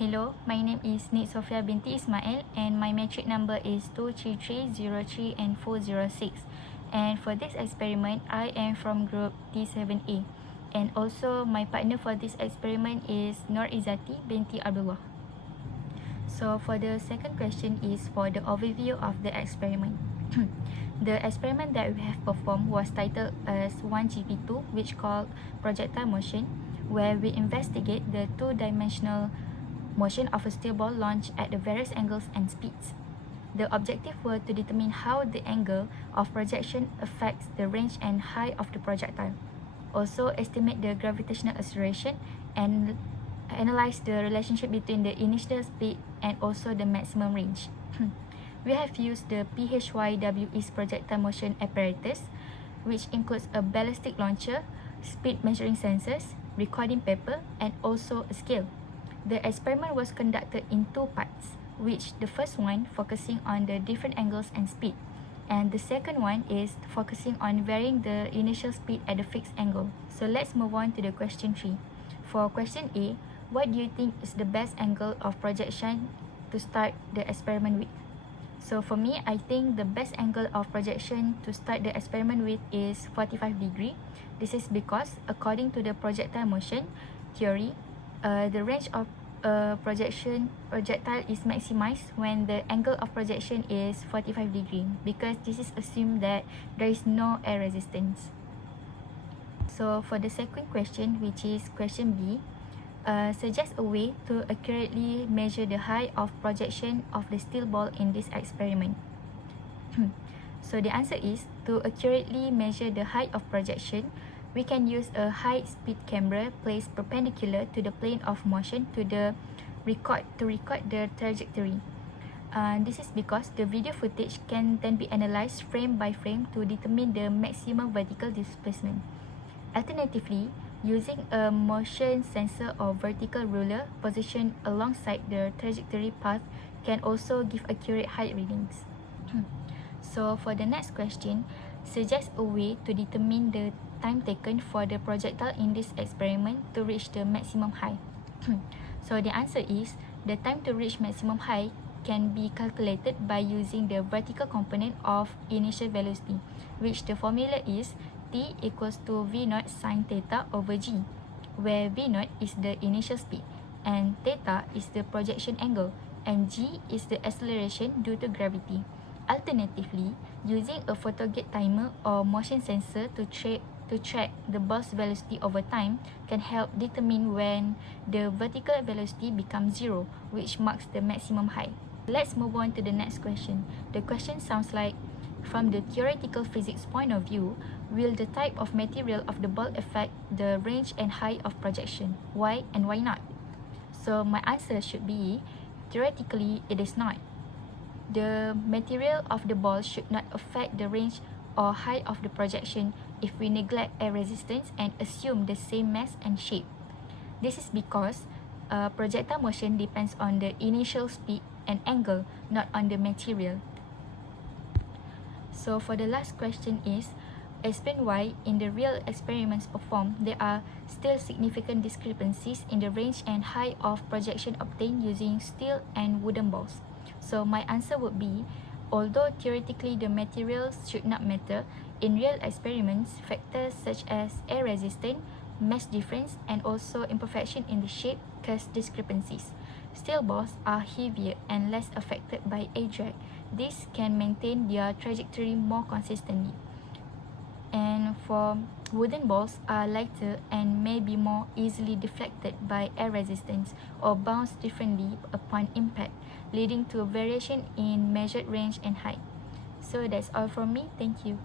Hello, my name is Nik Sofea binti Ismail and my metric number is 23303 and 406. And for this experiment, I am from group T7A. And also my partner for this experiment is Nur Izzati binti Abdullah. So for the second question is for the overview of the experiment. The experiment that we have performed was titled as 1GP2, which called projectile motion, where we investigate the two-dimensional motion of a steel ball launched at the various angles and speeds. The objective were to determine how the angle of projection affects the range and height of the projectile. Also estimate the gravitational acceleration and analyze the relationship between the initial speed and also the maximum range. We have used the PHYWE's projectile motion apparatus, which includes a ballistic launcher, speed measuring sensors, recording paper, and also a scale. The experiment was conducted in two parts, which the first one focusing on the different angles and speed, and the second one is focusing on varying the initial speed at a fixed angle. So let's move on to the question 3. For question A, what do you think is the best angle of projection to start the experiment with? So for me, I think the best angle of projection to start the experiment with is 45 degree. This is because according to the projectile motion theory, the range of projectile is maximized when the angle of projection is 45 degree, because this is assumed that there is no air resistance. So for the second question, which is question B, suggest a way to accurately measure the height of projection of the steel ball in this experiment. So the answer is, to accurately measure the height of projection, we can use a high-speed camera placed perpendicular to the plane of motion to record the trajectory. This is because the video footage can then be analyzed frame by frame to determine the maximum vertical displacement. Alternatively, using a motion sensor or vertical ruler positioned alongside the trajectory path can also give accurate height readings. So for the next question, suggest a way to determine the time taken for the projectile in this experiment to reach the maximum height. So the answer is, the time to reach maximum height can be calculated by using the vertical component of initial velocity, which the formula is T equals to V naught sine theta over G, where V naught is the initial speed, and theta is the projection angle, and G is the acceleration due to gravity. Alternatively, using a photogate timer or motion sensor to track the ball's velocity over time can help determine when the vertical velocity becomes zero, which marks the maximum height. Let's move on to the next question. The question sounds like, from the theoretical physics point of view, will the type of material of the ball affect the range and height of projection? Why and why not? So my answer should be, theoretically, it is not. The material of the ball should not affect the range or height of the projection if we neglect air resistance and assume the same mass and shape. This is because projectile motion depends on the initial speed and angle, not on the material. So for the last question is, explain why in the real experiments performed, there are still significant discrepancies in the range and height of projection obtained using steel and wooden balls. So my answer would be, although theoretically the materials should not matter, in real experiments, factors such as air resistance, mass difference, and also imperfection in the shape cause discrepancies. Steel balls are heavier and less affected by air drag. This can maintain their trajectory more consistently. And for wooden balls are lighter and may be more easily deflected by air resistance or bounce differently upon impact, leading to a variation in measured range and height. So that's all from me. Thank you.